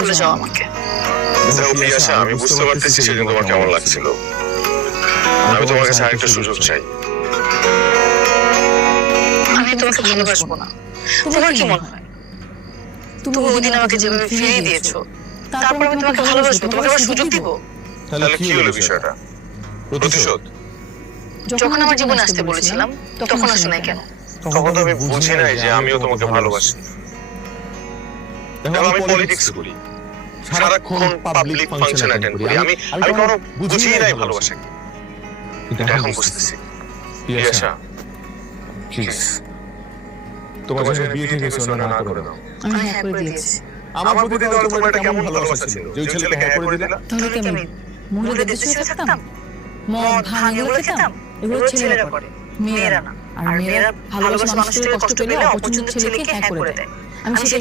ভুলে যাও আমাকে। প্রিয়াশা, আমি বুঝতে পারতেছি সেদিন তোমার কেমন লাগছিল। আমি তোমার কাছে আরেকটা সুযোগ চাই। আমি তোমাকে ভালোবাসবো না। তোমার কি মনে হয় তুমি ওই দিন আমাকে যেভাবে ফিরিয়ে দিয়েছো, তারপর আমি তোমাকে ভালোবাসবো, তোমাকে আবার সুযোগ দিব? তাহলে কি হলো বিষয়টা? প্রতিশোধ? যখন আমার জীবনে আসতে বলেছিলাম তখন আসো নাই কেন? তখন তো আমি বুঝি নাই যে আমিও তোমাকে ভালোবাসি। দেখো, আমি পলিটিক্স করি, সারাক্ষণ পাবলিক ফাংশন অ্যাটেন্ড করি। আমি কোনো বুঝিই নাই ভালোবাসা কি। কিন্তু এখন বুঝতেছি। প্রিয়াশা, প্লিজ, তোমার যে বিয়ে ঠিক হয়েছে না করে দাও। আমি হ্যাঁ করে দিয়েছি। আমার প্রতি তাহলে তোমার একটা কেমন ভালোবাসা ছিল যে ওই ছেলেকে হ্যাঁ করে দিলা? তাহলে কি আমি মহিলাদের দেশে থাকতাম? মদ ভাঙ এগুলো খেতাম? এগুলো ছেলেরা করে, মেয়েরা না। আর মেয়েরা ভালোবাসা মানুষের কষ্ট পেলে অপছন্দের ছেলেকে হ্যাঁ করে দেয়। আমি সেটাই